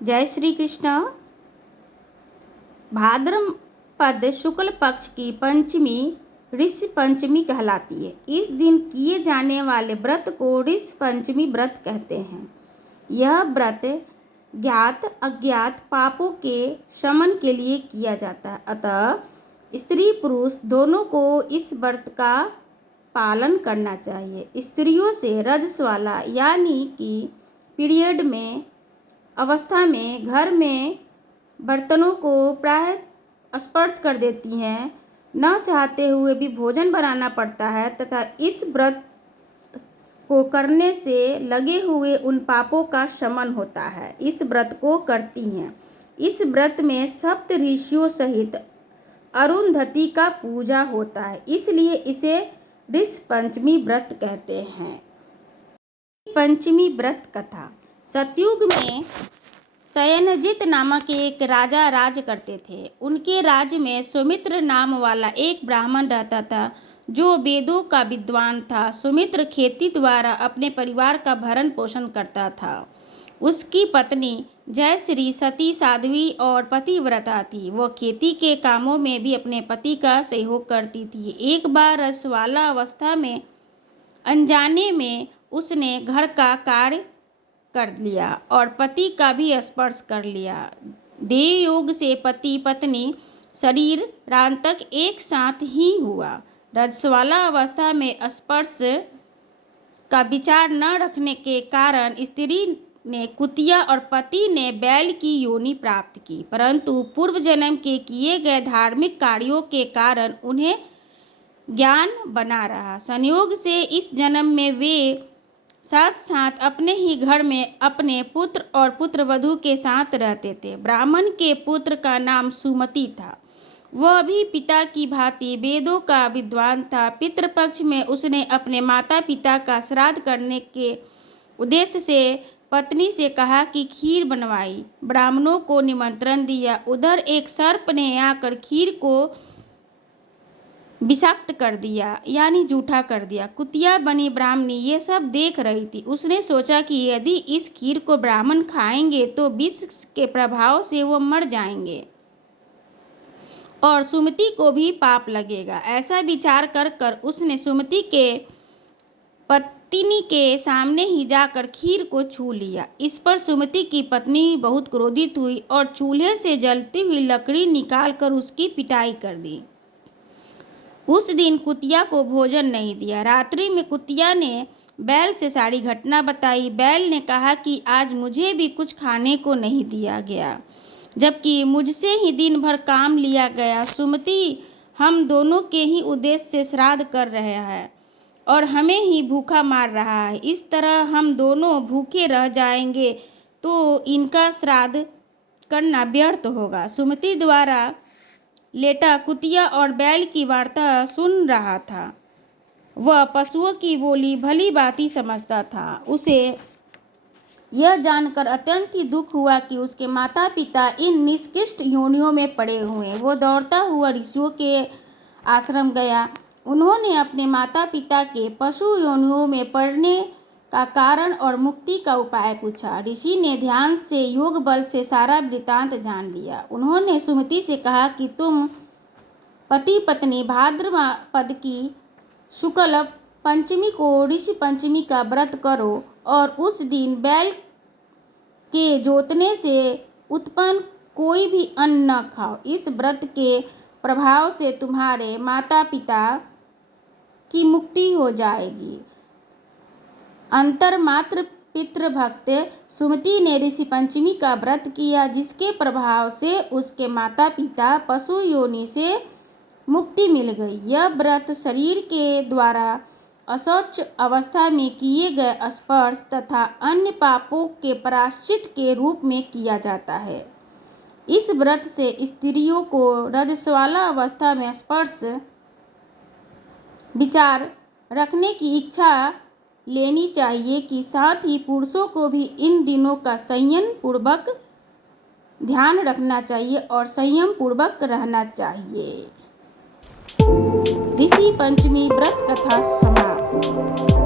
जय श्री कृष्ण। भाद्रपद शुक्ल पक्ष की पंचमी ऋषि पंचमी कहलाती है। इस दिन किए जाने वाले व्रत को ऋषि पंचमी व्रत कहते हैं। यह व्रत ज्ञात अज्ञात पापों के शमन के लिए किया जाता है। अतः स्त्री पुरुष दोनों को इस व्रत का पालन करना चाहिए। स्त्रियों से रजस्वाला यानी कि पीरियड में अवस्था में घर में बर्तनों को प्राय स्पर्श कर देती हैं, न चाहते हुए भी भोजन बनाना पड़ता है तथा इस व्रत को करने से लगे हुए उन पापों का शमन होता है। इस व्रत को करती हैं। इस व्रत में सप्त ऋषियों सहित अरुंधति का पूजा होता है, इसलिए इसे ऋषि पंचमी व्रत कहते हैं। पंचमी व्रत कथा। सतयुग में शयनजित नामक एक राजा राज करते थे। उनके राज्य में सुमित्र नाम वाला एक ब्राह्मण रहता था जो वेदों का विद्वान था। सुमित्र खेती द्वारा अपने परिवार का भरण पोषण करता था। उसकी पत्नी जयश्री सती साध्वी और पतिव्रता थी। वह खेती के कामों में भी अपने पति का सहयोग करती थी। एक बार रसवाला अवस्था में अनजाने में उसने घर का कार्य कर लिया और पति का भी स्पर्श कर लिया। देव योग से पति पत्नी शरीर रांतक एक साथ ही हुआ। रजस्वाला अवस्था में स्पर्श का विचार न रखने के कारण स्त्री ने कुतिया और पति ने बैल की योनि प्राप्त की, परंतु पूर्व जन्म के किए गए धार्मिक कार्यों के कारण उन्हें ज्ञान बना रहा। संयोग से इस जन्म में वे साथ साथ अपने ही घर में अपने पुत्र और पुत्रवधू के साथ रहते थे। ब्राह्मण के पुत्र का नाम सुमति था। वह भी पिता की भांति वेदों का विद्वान था। पितृपक्ष में उसने अपने माता पिता का श्राद्ध करने के उद्देश्य से पत्नी से कहा कि खीर बनवाई। ब्राह्मणों को निमंत्रण दिया। उधर एक सर्प ने आकर खीर को विषाक्त कर दिया, यानी जूठा कर दिया। कुतिया बनी ब्राह्मणी ये सब देख रही थी। उसने सोचा कि यदि इस खीर को ब्राह्मण खाएंगे तो विष के प्रभाव से वो मर जाएंगे और सुमति को भी पाप लगेगा। ऐसा विचार कर कर उसने सुमति के पत्नी के सामने ही जाकर खीर को छू लिया। इस पर सुमति की पत्नी बहुत क्रोधित हुई और चूल्हे से जलती हुई लकड़ी निकालकर उसकी पिटाई कर दी। उस दिन कुतिया को भोजन नहीं दिया। रात्रि में कुतिया ने बैल से सारी घटना बताई। बैल ने कहा कि आज मुझे भी कुछ खाने को नहीं दिया गया, जबकि मुझसे ही दिन भर काम लिया गया। सुमति हम दोनों के ही उद्देश्य से श्राद्ध कर रहे हैं और हमें ही भूखा मार रहा है। इस तरह हम दोनों भूखे रह जाएंगे तो इनका श्राद्ध करना व्यर्थ होगा। सुमति द्वारा लेटा कुतिया और बैल की वार्ता सुन रहा था। वह पशुओं की बोली भली भांति समझता था। उसे यह जानकर अत्यंत ही दुख हुआ कि उसके माता पिता इन निकृष्ट योनियों में पड़े हुए। वो दौड़ता हुआ ऋषियों के आश्रम गया। उन्होंने अपने माता पिता के पशु योनियों में पड़ने का कारण और मुक्ति का उपाय पूछा। ऋषि ने ध्यान से योग बल से सारा वृत्तांत जान लिया। उन्होंने सुमति से कहा कि तुम पति पत्नी भाद्रपद की शुक्ल पंचमी को ऋषि पंचमी का व्रत करो और उस दिन बैल के जोतने से उत्पन्न कोई भी अन्न न खाओ। इस व्रत के प्रभाव से तुम्हारे माता पिता की मुक्ति हो जाएगी। अंतर्मात्र पितृभक्त सुमति ने ऋषि पंचमी का व्रत किया, जिसके प्रभाव से उसके माता पिता पशु योनि से मुक्ति मिल गई। यह व्रत शरीर के द्वारा अशौच अवस्था में किए गए स्पर्श तथा अन्य पापों के प्रायश्चित के रूप में किया जाता है। इस व्रत से स्त्रियों को रजस्वाला अवस्था में स्पर्श विचार रखने की इच्छा लेनी चाहिए कि साथ ही पुरुषों को भी इन दिनों का संयम पूर्वक ध्यान रखना चाहिए और संयम पूर्वक रहना चाहिए। ऋषि पंचमी व्रत कथा समाप्त।